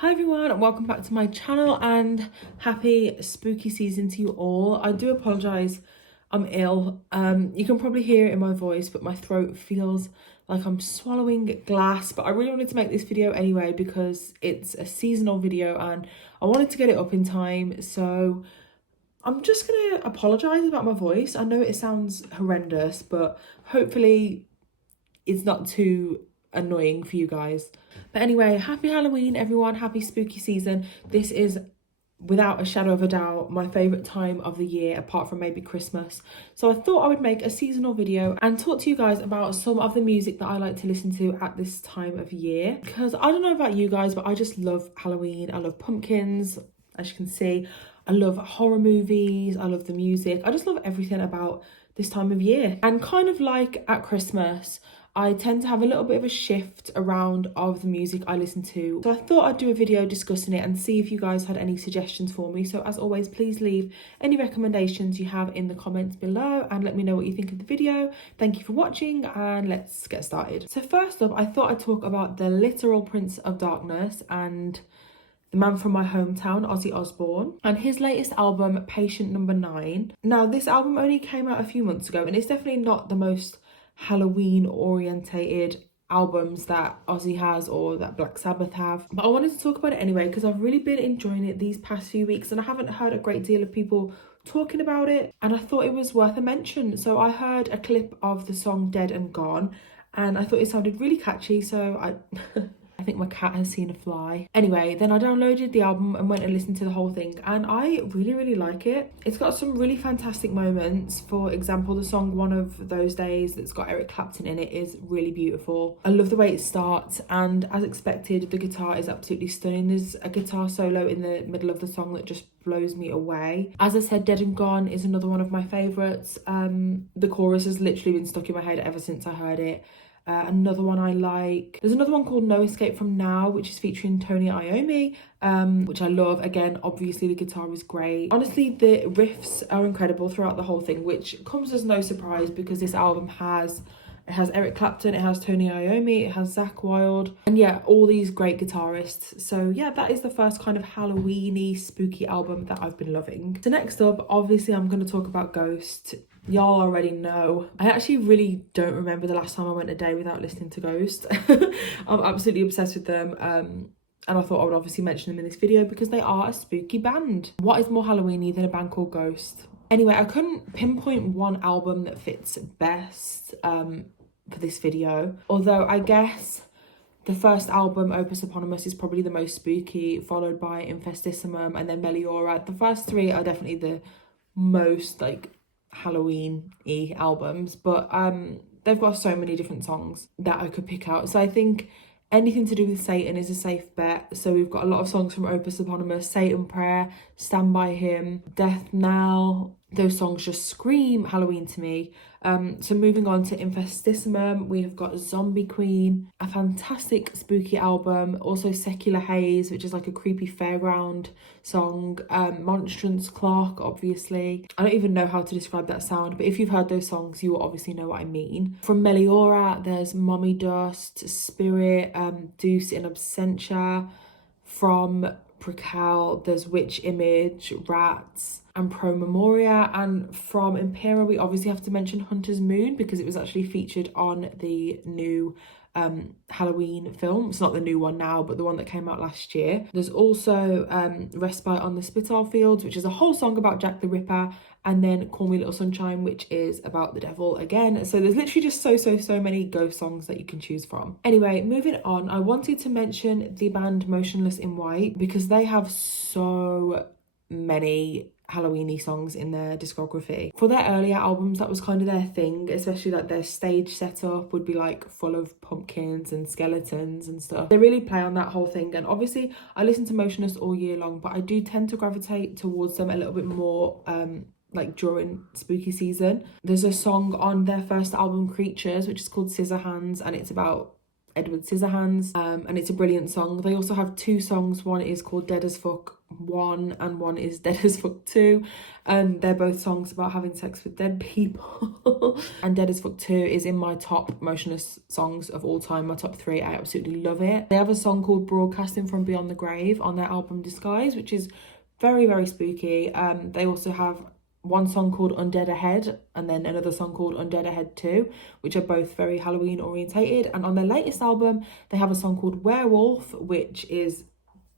Hi everyone, and welcome back to my channel and happy spooky season to you all. I do apologise, I'm ill. You can probably hear it in my voice, but my throat feels like I'm swallowing glass. But I really wanted to make this video anyway because it's a seasonal video and I wanted to get it up in time. So I'm just gonna apologise about my voice. I know it sounds horrendous, but hopefully it's not too annoying for you guys. But anyway, happy Halloween everyone, happy spooky season. This is without a shadow of a doubt my favourite time of the year apart from maybe Christmas. So I thought I would make a seasonal video and talk to you guys about some of the music that I like to listen to at this time of year. Because I don't know about you guys, but I just love Halloween. I love pumpkins, as you can see. I love horror movies, I love the music. I just love everything about this time of year. And kind of like at Christmas, I tend to have a little bit of a shift around of the music I listen to. So I thought I'd do a video discussing it and see if you guys had any suggestions for me. So as always, please leave any recommendations you have in the comments below and let me know what you think of the video. Thank you for watching and let's get started. So first up, I thought I'd talk about the literal Prince of Darkness and the man from my hometown, Ozzy Osbourne, and his latest album, Patient Number 9. Now, this album only came out a few months ago and it's definitely not the most Halloween orientated albums that Ozzy has or that Black Sabbath have, but I wanted to talk about it anyway because I've really been enjoying it these past few weeks and I haven't heard a great deal of people talking about it, and I thought it was worth a mention. So I heard a clip of the song Dead and Gone and I thought it sounded really catchy, so I think my cat has seen a fly. Anyway, then I downloaded the album and went and listened to the whole thing and I really like it. It's got some really fantastic moments. For example, the song One of Those Days that's got Eric Clapton in it is really beautiful. I love the way it starts and as expected, the guitar is absolutely stunning. There's a guitar solo in the middle of the song that just blows me away. As I said, Dead and Gone is another one of my favourites. The chorus has literally been stuck in my head ever since I heard it. Another one I like, there's another one called No Escape From Now, which is featuring Tony Iommi, which I love. Again, obviously the guitar is great. Honestly, the riffs are incredible throughout the whole thing, which comes as no surprise because this album has Eric Clapton, it has Tony Iommi, it has Zakk Wylde, and yeah, all these great guitarists. So yeah, that is the first kind of Halloween-y, spooky album that I've been loving. So next up, obviously I'm going to talk about Ghost. Y'all already know. I actually really don't remember the last time I went a day without listening to Ghost. I'm absolutely obsessed with them. And I thought I would obviously mention them in this video because they are a spooky band. What is more Halloween-y than a band called Ghost? Anyway, I couldn't pinpoint one album that fits best for this video. Although I guess the first album, Opus Eponymous, is probably the most spooky, followed by Infestissimum and then Meliora. The first three are definitely the most like Halloween-y albums, but they've got so many different songs that I could pick out. So I think anything to do with Satan is a safe bet. So we've got a lot of songs from Opus Eponymous, Satan Prayer, Stand By Him, Death Knell. Those songs just scream Halloween to me. So moving on to Infestissimum, we have got Zombie Queen, a fantastic spooky album. Also Secular Haze, which is like a creepy fairground song. Monstrance Clock, obviously. I don't even know how to describe that sound, but if you've heard those songs, you will obviously know what I mean. From Meliora, there's Mommy Dust, Spirit, Deuce in Absentia. From Precal, there's Witch Image, Rats, and Pro Memoria. And from Impera, we obviously have to mention Hunter's Moon because it was actually featured on the new Halloween film. It's not the new one now, but the one that came out last year. There's also Respite on the Spittle Fields, which is a whole song about Jack the Ripper, and then Call Me Little Sunshine, which is about the devil again. So there's literally just so many ghost songs that you can choose from. Anyway, moving on, I wanted to mention the band Motionless in White because they have so many Halloween-y songs in their discography. For their earlier albums, that was kind of their thing, especially like their stage setup would be like full of pumpkins and skeletons and stuff. They really play on that whole thing, and obviously I listen to Motionless all year long, but I do tend to gravitate towards them a little bit more like during spooky season. There's a song on their first album, Creatures, which is called Scissor Hands, and it's about Edward Scissorhands, and it's a brilliant song. They also have 2 songs. One is called Dead as Fuck 1 and one is Dead as Fuck 2, and they're both songs about having sex with dead people. And Dead as Fuck 2 is in my top Motionless songs of all time, my top 3. I absolutely love it. They have a song called Broadcasting from Beyond the Grave on their album Disguise, which is very, very spooky. They also have one song called Undead Ahead and then another song called Undead Ahead 2, which are both very Halloween orientated. And on their latest album, they have a song called Werewolf, which is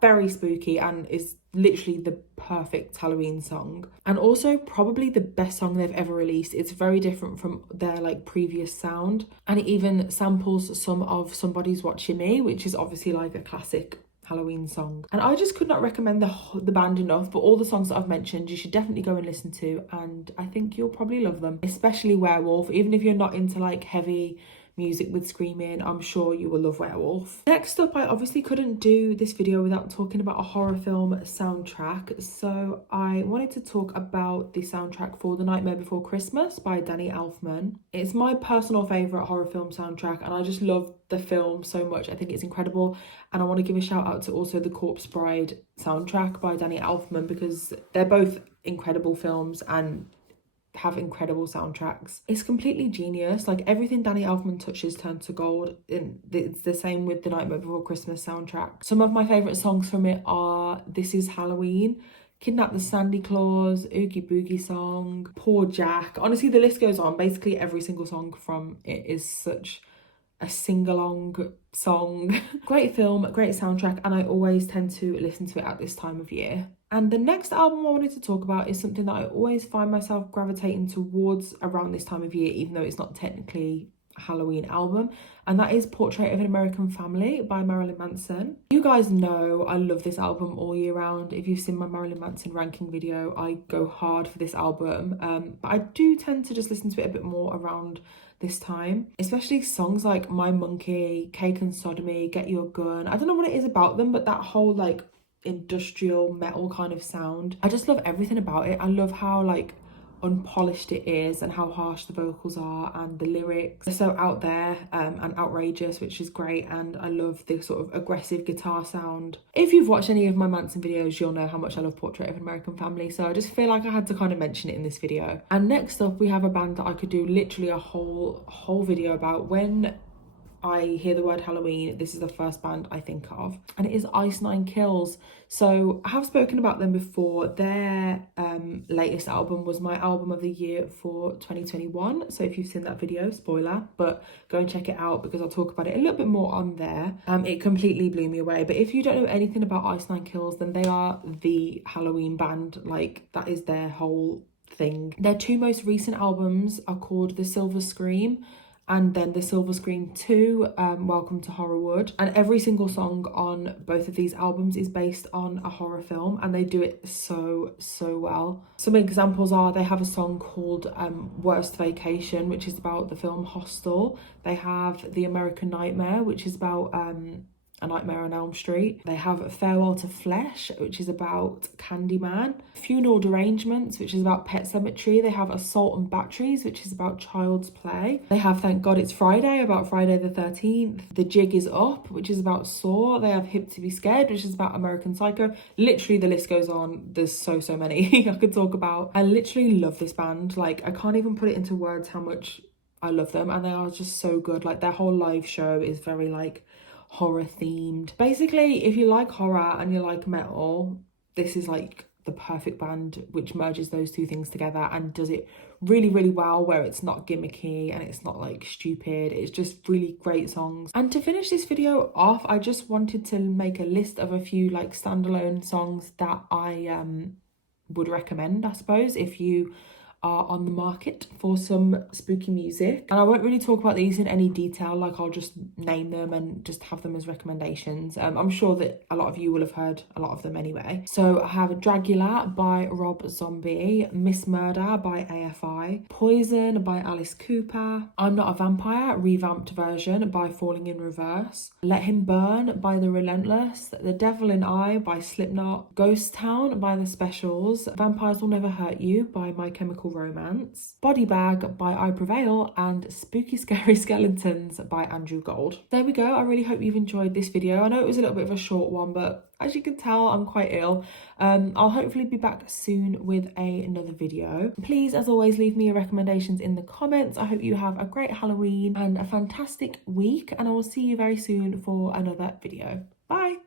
very spooky and is literally the perfect Halloween song, and also probably the best song they've ever released. It's very different from their like previous sound, and it even samples some of Somebody's Watching Me, which is obviously like a classic Halloween song. And I just could not recommend the band enough, but all the songs that I've mentioned you should definitely go and listen to, and I think you'll probably love them, especially Werewolf. Even if you're not into like heavy music with screaming, I'm sure you will love Werewolf. Next up, I obviously couldn't do this video without talking about a horror film soundtrack, so I wanted to talk about the soundtrack for The Nightmare Before Christmas by Danny Elfman. It's my personal favourite horror film soundtrack, and I just love the film so much. I think it's incredible, and I want to give a shout out to also the Corpse Bride soundtrack by Danny Elfman, because they're both incredible films and have incredible soundtracks. It's completely genius. Like, everything Danny Elfman touches turns to gold. And it's the same with the Nightmare Before Christmas soundtrack. Some of my favourite songs from it are This Is Halloween, Kidnap the Sandy Claus, Oogie Boogie Song, Poor Jack. Honestly, the list goes on. Basically every single song from it is such a sing-along song. Great film, great soundtrack, and I always tend to listen to it at this time of year. And the next album I wanted to talk about is something that I always find myself gravitating towards around this time of year, even though it's not technically a Halloween album, and that is Portrait of an American Family by Marilyn Manson. You guys know I love this album all year round. If you've seen my Marilyn Manson ranking video, I go hard for this album, but I do tend to just listen to it a bit more around this time, especially songs like My Monkey, Cake and Sodomy, Get Your Gun. I don't know what it is about them, but that whole like industrial metal kind of sound, I just love everything about it. I love how like unpolished it is and how harsh the vocals are, and the lyrics are so out there and outrageous, which is great. And I love the sort of aggressive guitar sound. If you've watched any of my Manson videos, you'll know how much I love Portrait of an American Family, so I just feel like I had to kind of mention it in this video. And next up, we have a band that I could do literally a whole video about. When I hear the word Halloween, this is the first band I think of, and it is Ice Nine Kills. So I have spoken about them before. Their latest album was my album of the year for 2021. So if you've seen that video, spoiler, but go and check it out because I'll talk about it a little bit more on there. It completely blew me away. But if you don't know anything about Ice Nine Kills, then they are the Halloween band. Like, that is their whole thing. Their 2 most recent albums are called The Silver Scream and then The Silver Scream 2, Welcome to Horrorwood. And every single song on both of these albums is based on a horror film, and they do it so well. Some examples are, they have a song called Worst Vacation, which is about the film Hostel. They have The American Nightmare, which is about A Nightmare on Elm Street. They have Farewell to Flesh, which is about Candyman. Funeral Derangements, which is about Pet Sematary. They have Assault and Batteries, which is about Child's Play. They have Thank God It's Friday, about Friday the 13th. The Jig Is Up, which is about Saw. They have Hip to Be Scared, which is about American Psycho. Literally, the list goes on. There's so many I could talk about. I literally love this band. Like, I can't even put it into words how much I love them, and they are just so good. Like, their whole live show is very like horror themed. Basically, if you like horror and you like metal, this is like the perfect band which merges those 2 things together and does it really well, where it's not gimmicky and it's not like stupid. It's just really great songs. And to finish this video off, I just wanted to make a list of a few like standalone songs that I would recommend, I suppose, if you are on the market for some spooky music. And I won't really talk about these in any detail, like I'll just name them and just have them as recommendations. I'm sure that a lot of you will have heard a lot of them anyway. So I have Dragula by Rob Zombie, Miss Murder by AFI, Poison by Alice Cooper, I'm Not a Vampire, revamped version by Falling in Reverse, Let Him Burn by The Relentless, The Devil in I by Slipknot, Ghost Town by The Specials, Vampires Will Never Hurt You by My Chemical Romance, Body Bag by I Prevail, and Spooky Scary Skeletons by Andrew Gold. There we go. I really hope you've enjoyed this video. I know it was a little bit of a short one, but as you can tell, I'm quite ill. I'll hopefully be back soon with another video. Please, as always, leave me your recommendations in the comments. I hope you have a great Halloween and a fantastic week, and I will see you very soon for another video. Bye!